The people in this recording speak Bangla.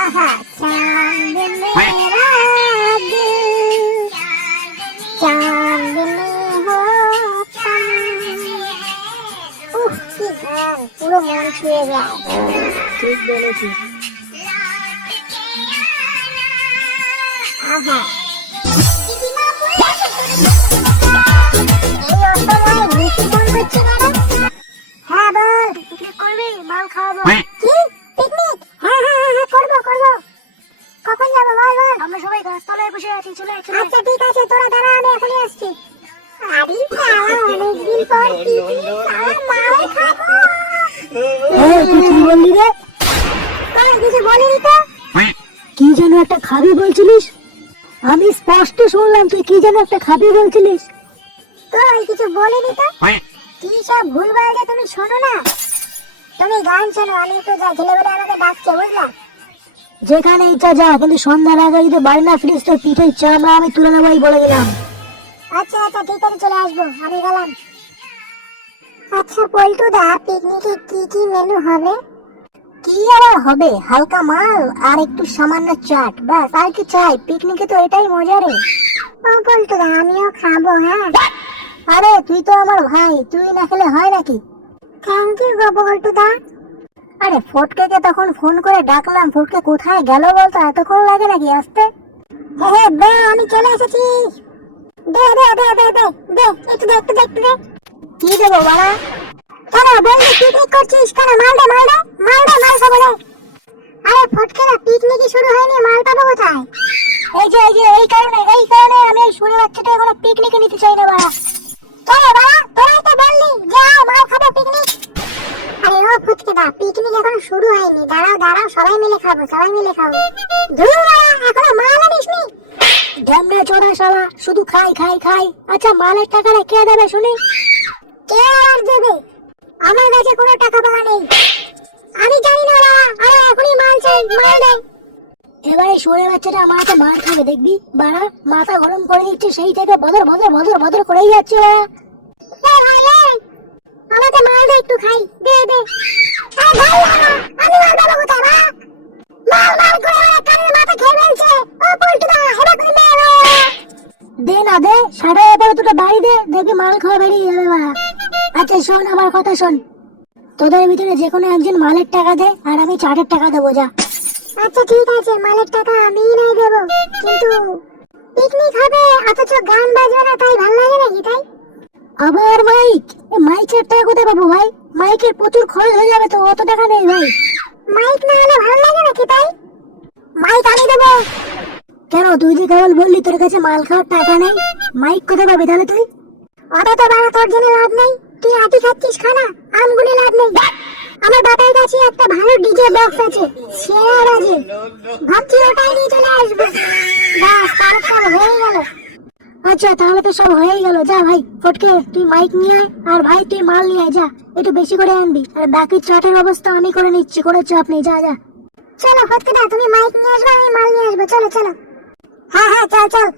आहा चांद मेरा दिल चांद में हो কি গান পুরো মন ছুঁয়ে যায়। ঠিক বলেছিস। আহা এই অসময়ে মিষ্টি ফোন করছে কেন? হ্যাঁ বল, পিকনিক করবি? মাল খাওয়াবো। কি পিকনিক? হ্যাঁ হ্যাঁ হ্যাঁ করবো করবো। কখন যাবো বল বল? আমরা সবাই গাছতলায় বসে আছি, চলে চলে। আচ্ছা ঠিক আছে, তোরা দাঁড়া, আমি এখনই আসছি। আরে শালা অনেকদিন পর পিকনিক, শালা মাল খাবো। এই তুই কি বললি রে? কই কিছু বলিনি তো। কি যেন একটা খাবি বলছিলিস? আমি স্পষ্ট শুনলাম তুই কি যেন একটা খাবি বলছিলিস। কই কিছু বলিনি তো। কি সব ভুলভাল যে তুমি শোনো না। তুমি গান শোনো, আমি একটু যা ছেলেবেলা আমাকে ডাকছে, বুঝলা? যেখানে ইচ্ছা যা, কিন্তু সন্ধ্যার আগে যদি বাড়ি না ফিরিস তো পিঠের চামড়া আমি তুলে নেবো বলে দিলাম। আচ্ছা আচ্ছা ঠিক আছে, চলে আসবো, আমি গেলাম। আচ্ছা পল্টুদা, পিকনিকে কি কি মেনু হবে? কি আবার হবে, হালকা মাল আর একটু সামান্য চাট, ব্যাস। আর কি চাই? পিকনিকে তো এটাই মজা রে। ও পল্টুদা, আমিও খাবো। হ্যাঁ আরে তুই তো আমার ভাই, তুই না খেলে হয় নাকি? থ্যাংক ইউ গো পল্টুদা। আরে ফটকেকে তখন ফোন করে ডাকলাম, ফটকে কোথায় গেল বলতো? এতক্ষণ লাগে নাকি আসতে? হে হে বে, আমি চলে এসেছি। দে দে দে দে দে দে, একটু দে একটু দে একটু দে। কি দেবো বাড়া? কেন বললি পিকনিক করছিস কেন? মাল দে মাল দে মাল দে, মাল খাবো দে। আরে ফটকেরা, পিকনিকই শুরু হয়নি, মাল পাবো কোথায়? এই যে এই কারণে আমি এই শুনে বাচ্চাটা এখনো পিকনিকে নিতে চাই না বাড়া। কেন বাবা, তোরাই তো বললি যে আয় মাল খাবো পিকনিক। আরে ও ফুচকেদা, পিকনিক এখনো শুরু হয়নি, দাঁড়াও দাঁড়াও, সবাই মিলে খাবো সবাই মিলে খাবো। ধুর বাবা, এখনো মাল আনিসনি? ঢ্যামনা চোদা শালা, শুধু খাই খাই খাই। আচ্ছা মালের টাকাটা কে দেবে শুনি? কে আর দেবে? আমার কাছে কোনো টাকা পাওয়া নেই, আমি জানি না বাবা। আরে এখনই মাল চাই, মাল দে। এবারে শুনে বাচ্চাটা আমার হাতে মার খাবে দেখবি বাড়া। মাথা গরম করে দিচ্ছে সেই থেকে, বদর বদর বদর বদর করেই যাচ্ছে বাড়া। এই ভাই এই, আমাকে মাল দে, একটু খাই, দে দে। আরে ভাই বাবা, আমি মাল দেবো কোথায় বাবা? মাল মাল করে ওরা কানের মাথা খেয়ে ফেলছে। ও পল্টুদা, হেবা করে মেরো। দে না দে, সাড়ে এবারে দুটো বাড়ি দে, দেখবি মাল খাওয়া বেরিয়ে যাবে বাড়া। আচ্ছা শোন আমার কথা শোন, তোদের ভিতরে যে কোনো একজন মালের টাকা দে আর আমি চাটের টাকা দেবো, যা। আচ্ছা ঠিক আছে, মালের টাকা আমিই নাই দেবো, কিন্তু পিকনিক হবে অথচ গান বাজবে না, তাই ভালো লাগে নাকি? তাই আবার মাইক? মাইকের টাকা কোথায় পাবো ভাই? মাইকের প্রচুর খরচ হয়ে যাবে তো, অত টাকা নেই ভাই। মাইক না হলে ভালো লাগে নাকি? তাই মাইক আমি দেবো। কেন, তুই যে কেবল বললি তোর কাছে মাল খাওয়ার টাকা নেই, মাইক কোথায় পাবি তাহলে তুই? অত তো বাবা তোর জন্য লাভ নেই, তুই আটি খাচ্ছিস খানা, আমগুলি লাভ নেই। আমার বাবার কাছে একটা ভালো ডিজে বক্স আছে, সেরা বাজে, ভাবছি ওটাই নিয়ে চলে আসবো। বাস, তার সব হয়ে গেল। আচ্ছা তাহলে তো সব হয়েই গেল, যা ভাই। ফটকে তুই মাইক নিয়ে আয়, আর ভাই তুই মাল নিয়ে আয়, যা। একটু বেশি করে আনবি, আর বাকি চাটের ব্যবস্থা আমি করে নিচ্ছি, কোনো চাপ নেই, যা যা। চলো ফটকেদা, তুমি মাইক নিয়ে আসবে, আমি মাল নিয়ে আসবো, চলো চলো। হ্যাঁ হ্যাঁ চল চল।